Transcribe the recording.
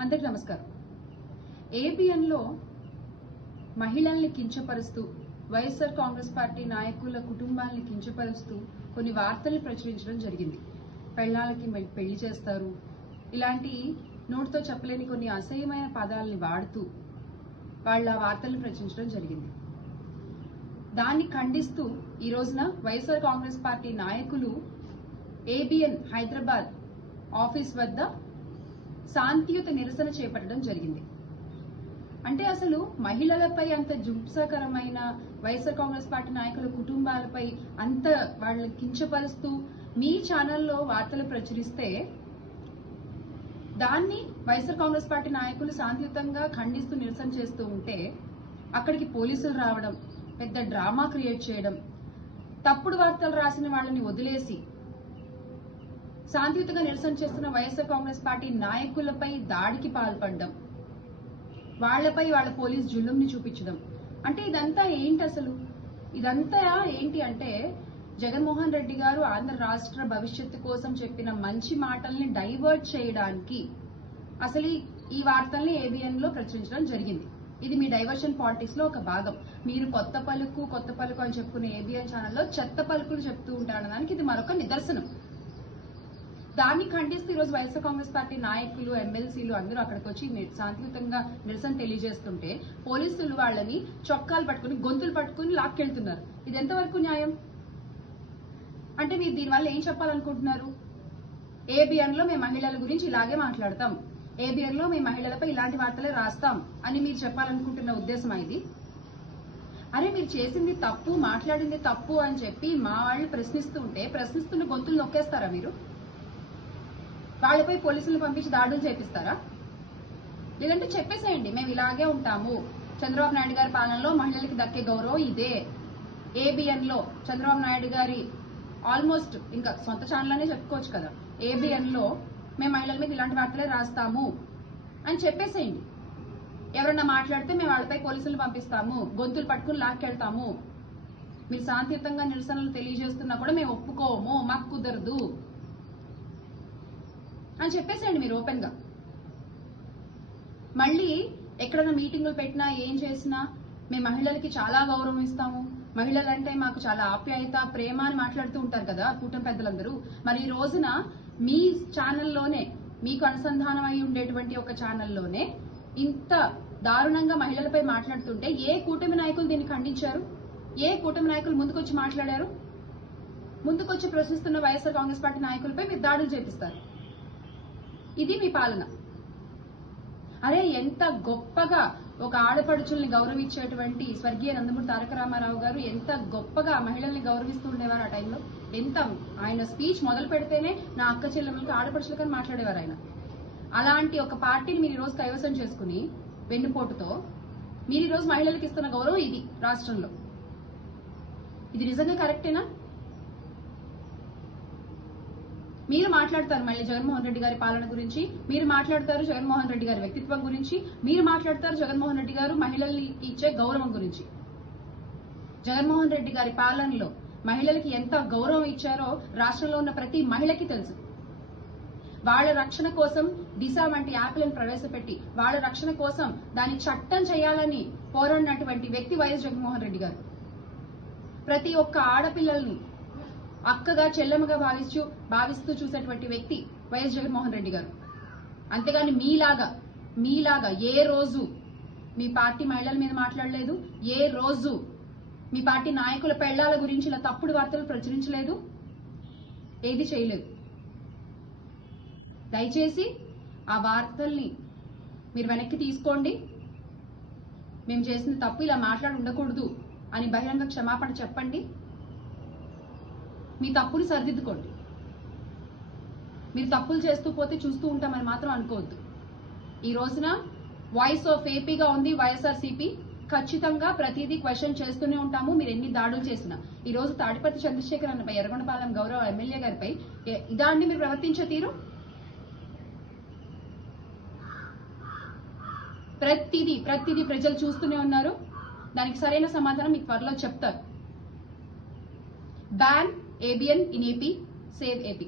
అందరికీ నమస్కారం. ఏబిఎన్లో మహిళల్ని కించపరుస్తూ వైఎస్ఆర్ కాంగ్రెస్ పార్టీ నాయకుల కుటుంబాలని కించపరుస్తూ కొన్ని వార్తల్ని ప్రచురించడం జరిగింది. పెళ్ళాలకి పెళ్లి చేస్తారు, ఇలాంటి నోటితో చెప్పలేని కొన్ని అసహ్యమైన పదాలని వాడుతూ వాళ్ళ వార్తల్ని ప్రచురించడం జరిగింది. దాన్ని ఖండిస్తూ ఈ రోజున వైఎస్ఆర్ కాంగ్రెస్ పార్టీ నాయకులు ఏబిఎన్ హైదరాబాద్ ఆఫీస్ వద్ద శాంతియుత నిరసన చేపట్టడం జరిగింది. అంటే అసలు మహిళలపై అంత జుంసకరమైన వైఎస్ఆర్ కాంగ్రెస్ పార్టీ నాయకుల కుటుంబాలపై అంత వాళ్ళని కించపరుస్తూ మీ ఛానల్లో వార్తలు ప్రచురిస్తే దాన్ని వైఎస్ఆర్ కాంగ్రెస్ పార్టీ నాయకులు శాంతియుతంగా ఖండిస్తూ నిరసన చేస్తూ ఉంటే అక్కడికి పోలీసులు రావడం, పెద్ద డ్రామా క్రియేట్ చేయడం, తప్పుడు వార్తలు రాసిన వాళ్ళని వదిలేసి శాంతియుతంగా నిరసన చేస్తున్న వైఎస్ఆర్ కాంగ్రెస్ పార్టీ నాయకులపై దాడికి పాల్పడడం, వాళ్లపై వాళ్ళ పోలీస్ జుల్లుంని చూపించడం. అంటే ఇదంతా ఏంటి అసలు? ఇదంతా ఏంటి అంటే జగన్మోహన్ రెడ్డి గారు ఆంధ్ర రాష్ట్ర భవిష్యత్తు కోసం చెప్పిన మంచి మాటల్ని డైవర్ట్ చేయడానికి అసలు ఈ వార్తల్ని ఏబిఎన్ లో ప్రచురించడం జరిగింది. ఇది మీ డైవర్షన్ పాలిటిక్స్ లో ఒక భాగం. మీరు కొత్త పలుకు అని చెప్పుకునే ఏబిఎన్ ఛానల్లో చెత్త పలుకులు చెప్తూ ఉంటారనడానికి ఇది మరొక నిదర్శనం. దాన్ని ఖండిస్తూ ఈరోజు వైఎస్ఆర్ కాంగ్రెస్ పార్టీ నాయకులు, ఎమ్మెల్సీలు అందరూ అక్కడికి వచ్చి శాంతియుతంగా నిరసన తెలియజేస్తుంటే పోలీసులు వాళ్ళని చొక్కాలు పట్టుకుని, గొంతులు పట్టుకుని లాక్కెళ్తున్నారు. ఇది ఎంతవరకు న్యాయం? అంటే మీరు దీనివల్ల ఏం చెప్పాలనుకుంటున్నారు? ఏబిఎన్ లో మేము మహిళల గురించి ఇలాగే మాట్లాడతాం, ఏబిఎన్ లో మేము మహిళలపై ఇలాంటి వార్తలే రాస్తాం అని మీరు చెప్పాలనుకుంటున్న ఉద్దేశమా ఇది? అరే మీరు చేసింది తప్పు, మాట్లాడింది తప్పు అని చెప్పి మా వాళ్ళు ప్రశ్నిస్తున్న గొంతులు నొక్కేస్తారా మీరు? వాళ్ళపై పోలీసులను పంపించి దాడులు చేపిస్తారా? లేదంటే చెప్పేసేయండి మేము ఇలాగే ఉంటాము, చంద్రబాబు నాయుడు గారి పాలనలో మహిళలకి దక్కే గౌరవం ఇదే, ఏబిఎన్ లో చంద్రబాబు నాయుడు గారి ఆల్మోస్ట్ ఇంకా సొంత ఛానల్లోనే చెప్పుకోవచ్చు కదా, ఏబిఎన్ లో మేము మహిళల మీద ఇలాంటి వార్తలే రాస్తాము అని చెప్పేసేయండి. ఎవరన్నా మాట్లాడితే మేము వాళ్ళపై పోలీసులు పంపిస్తాము, గొంతులు పట్టుకుని లాక్కెళ్తాము, మీరు శాంతియుతంగా నిరసనలు తెలియజేస్తున్నా కూడా మేము ఒప్పుకోము, మాకు కుదరదు అని చెప్పేసేయండి మీరు ఓపెన్ గా. మళ్ళీ ఎక్కడైనా మీటింగులు పెట్టినా ఏం చేసినా మేము మహిళలకి చాలా గౌరవం ఇస్తాము, మహిళలంటే మాకు చాలా ఆప్యాయత, ప్రేమ అని మాట్లాడుతూ ఉంటారు కదా కూటమి పెద్దలందరూ. మరి ఈ రోజున మీ ఛానల్లోనే, మీకు అనుసంధానం అయి ఉండేటువంటి ఒక ఛానల్లోనే ఇంత దారుణంగా మహిళలపై మాట్లాడుతుంటే ఏ కూటమి నాయకులు దీన్ని ఖండించారు? ఏ కూటమి నాయకులు ముందుకొచ్చి మాట్లాడారు? ముందుకొచ్చి ప్రశ్నిస్తున్న వైఎస్ఆర్ కాంగ్రెస్ పార్టీ నాయకులపై మీరు దాడులు చేపిస్తారు. ఇది మీ పాలన. అరే ఎంత గొప్పగా ఒక ఆడపడుచుల్ని గౌరవించేటువంటి స్వర్గీయ నందమూరి తారక రామారావు గారు ఎంత గొప్పగా మహిళల్ని గౌరవిస్తూ ఉండేవారు ఆ టైంలో. ఎంత ఆయన స్పీచ్ మొదలు పెడితేనే నా అక్క చెల్లెమ్మలకి, ఆడపడుచులకని మాట్లాడేవారు ఆయన. అలాంటి ఒక పార్టీని మీరు ఈరోజు కైవసం చేసుకుని వెన్నుపోటుతో మీరు ఈరోజు మహిళలకు ఇస్తున్న గౌరవం ఇది రాష్ట్రంలో. ఇది నిజంగా కరెక్టేనా? మీరు మాట్లాడతారు మళ్ళీ జగన్మోహన్ రెడ్డి గారి పాలన గురించి, మీరు మాట్లాడతారు జగన్మోహన్ రెడ్డి గారి వ్యక్తిత్వం గురించి, మీరు మాట్లాడతారు జగన్మోహన్ రెడ్డి గారు మహిళల్ని ఇచ్చే గౌరవం గురించి. జగన్మోహన్ రెడ్డి గారి పాలనలో మహిళలకి ఎంత గౌరవం ఇచ్చారో రాష్ట్రంలో ఉన్న ప్రతి మహిళకి తెలుసు. వాళ్ళ రక్షణ కోసం దిశ వంటి యాప్లను ప్రవేశపెట్టి వాళ్ళ రక్షణ కోసం దాన్ని చట్టం చేయాలని పోరాడినటువంటి వ్యక్తి వైఎస్ జగన్మోహన్ రెడ్డి గారు. ప్రతి ఒక్క ఆడపిల్లల్ని అక్కగా, చెల్లెమ్మగా భావిస్తూ చూసేటువంటి వ్యక్తి వైఎస్ జగన్మోహన్ రెడ్డి గారు. అంతేగాని మీలాగా ఏ రోజు మీ పార్టీ మహిళల మీద మాట్లాడలేదు, ఏ రోజు మీ పార్టీ నాయకుల పెళ్లాల గురించి ఇలా తప్పుడు వార్తలు ప్రచురించలేదు, ఏది చేయలేదు. దయచేసి ఆ వార్తల్ని మీరు వెనక్కి తీసుకోండి. మేము చేసిన తప్పు, ఇలా మాట్లాడి ఉండకూడదు అని బహిరంగ క్షమాపణ చెప్పండి. మీ తప్పుని సరిదిద్దుకోండి. మీరు తప్పులు చేస్తూ పోతే చూస్తూ ఉంటామని మాత్రం అనుకోవద్దు. ఈ రోజున వాయిస్ ఆఫ్ ఏపీగా ఉంది వైఎస్ఆర్సీపీ. ఖచ్చితంగా ప్రతిదీ క్వశ్చన్ చేస్తూనే ఉంటాము, మీరు ఎన్ని దాడులు చేసినా. ఈ రోజు తాడిపత్రి చంద్రశేఖర్ అన్నపై, ఎర్రగొండపాలెం గౌరవ ఎమ్మెల్యే గారిపై ఇదాన్ని మీరు ప్రవర్తించే తీరు ప్రతిదీ ప్రజలు చూస్తూనే ఉన్నారు. దానికి సరైన సమాధానం మీకు త్వరలో చెప్తారు. Ban ABN in AP, save AP.